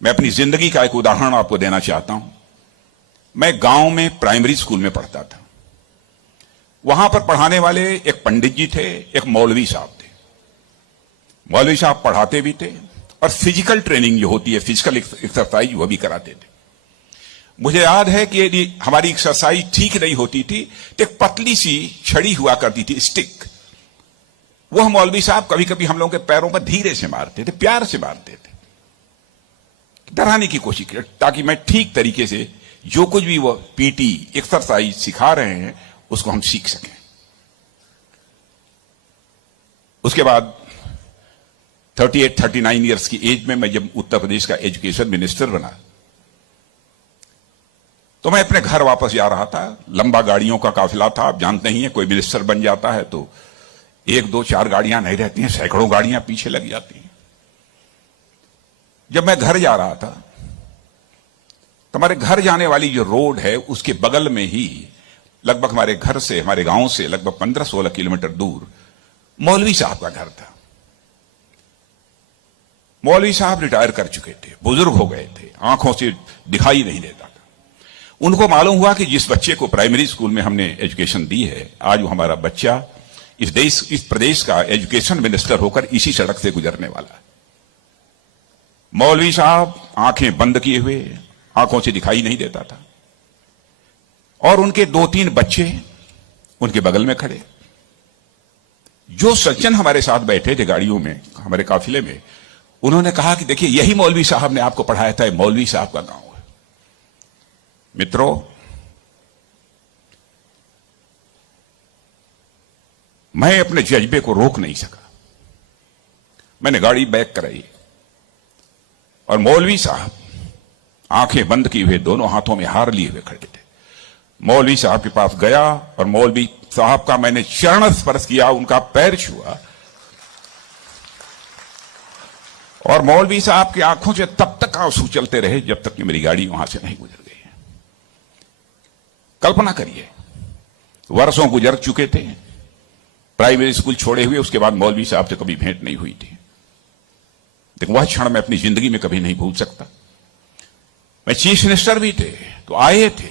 मैं अपनी जिंदगी का एक उदाहरण आपको देना चाहता हूं। मैं गांव में प्राइमरी स्कूल में पढ़ता था। वहां पर पढ़ाने वाले एक पंडित जी थे, एक मौलवी साहब थे। मौलवी साहब पढ़ाते भी थे और फिजिकल ट्रेनिंग जो होती है, फिजिकल एक्सरसाइज, वो भी कराते थे। मुझे याद है कि यदि हमारी एक्सरसाइज ठीक नहीं होती थी तो एक पतली सी छड़ी हुआ करती थी, स्टिक। वह मौलवी साहब कभी कभी हम लोगों के पैरों पर धीरे से मारते थे, प्यार से मारते थे, डराने की कोशिश की, ताकि मैं ठीक तरीके से जो कुछ भी वो पीटी एक्सरसाइज सिखा रहे हैं उसको हम सीख सकें। उसके बाद 38-39 ईयर्स की एज में मैं जब उत्तर प्रदेश का एजुकेशन मिनिस्टर बना तो मैं अपने घर वापस जा रहा था। लंबा गाड़ियों का काफिला था, आप जानते ही हैं, कोई मिनिस्टर बन जाता है तो 1, 2, 4 गाड़ियां नहीं रहती हैं, सैकड़ों गाड़ियां पीछे लग जाती हैं। जब मैं घर जा रहा था तो हमारे घर जाने वाली जो रोड है उसके बगल में ही, लगभग हमारे घर से, हमारे गांव से लगभग 15-16 किलोमीटर दूर मौलवी साहब का घर था। मौलवी साहब रिटायर कर चुके थे, बुजुर्ग हो गए थे, आंखों से दिखाई नहीं देता था। उनको मालूम हुआ कि जिस बच्चे को प्राइमरी स्कूल में हमने एजुकेशन दी है, आज वो हमारा बच्चा इस प्रदेश का एजुकेशन मिनिस्टर होकर इसी सड़क से गुजरने वाला है। मौलवी साहब आंखें बंद किए हुए, आंखों से दिखाई नहीं देता था, और उनके 2-3 बच्चे उनके बगल में खड़े। जो सज्जन हमारे साथ बैठे थे गाड़ियों में, हमारे काफिले में, उन्होंने कहा कि देखिए, यही मौलवी साहब ने आपको पढ़ाया था, मौलवी साहब का गांव है। मित्रों, मैं अपने जज्बे को रोक नहीं सका। मैंने गाड़ी बैक कराई और मौलवी साहब आंखें बंद किए हुए, दोनों हाथों में हार लिए हुए खड़े थे। मौलवी साहब के पास गया और मौलवी साहब का मैंने चरण स्पर्श किया, उनका पैर छुआ, और मौलवी साहब की आंखों से तब तक आंसू चलते रहे जब तक कि मेरी गाड़ी वहां से नहीं गुजर गई। कल्पना करिए, वर्षों गुजर चुके थे, प्राइमरी स्कूल छोड़े हुए, उसके बाद मौलवी साहब से कभी भेंट नहीं हुई थी। लेकिन वह क्षण मैं अपनी जिंदगी में कभी नहीं भूल सकता। मैं चीफ मिनिस्टर भी थे तो आए थे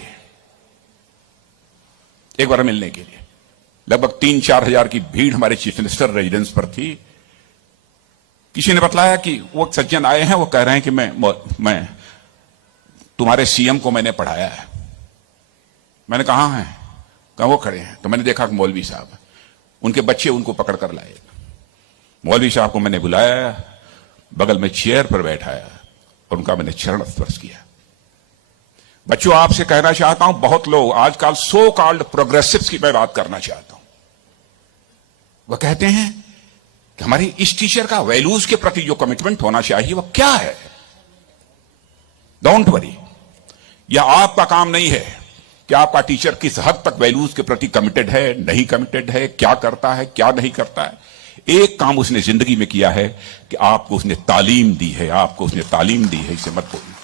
एक बार मिलने के लिए। लगभग 3-4 हजार की भीड़ हमारे चीफ मिनिस्टर रेजिडेंस पर थी। किसी ने बतलाया कि वो सज्जन आए हैं, वो कह रहे हैं कि मैं तुम्हारे सीएम को मैंने पढ़ाया है। मैंने कहा है, कहा वो खड़े हैं। तो मैंने देखा कि मौलवी साहब, उनके बच्चे उनको पकड़ कर लाए। मौलवी साहब को मैंने बुलाया, बगल में चेयर पर बैठाया और उनका मैंने चरण स्पर्श किया। बच्चों, आपसे कहना चाहता हूं, बहुत लोग आजकल सो कॉल्ड प्रोग्रेसिव्स की मैं बात करना चाहता हूं। वह कहते हैं कि हमारी इस टीचर का वैल्यूज के प्रति जो कमिटमेंट होना चाहिए वह क्या है। डोंट वरी, यह आपका काम नहीं है कि आपका टीचर किस हद तक वैल्यूज के प्रति कमिटेड है, नहीं कमिटेड है, क्या करता है, क्या नहीं करता है। एक काम उसने जिंदगी में किया है कि आपको उसने तालीम दी है, आपको उसने तालीम दी है, इसे मत भूलिए।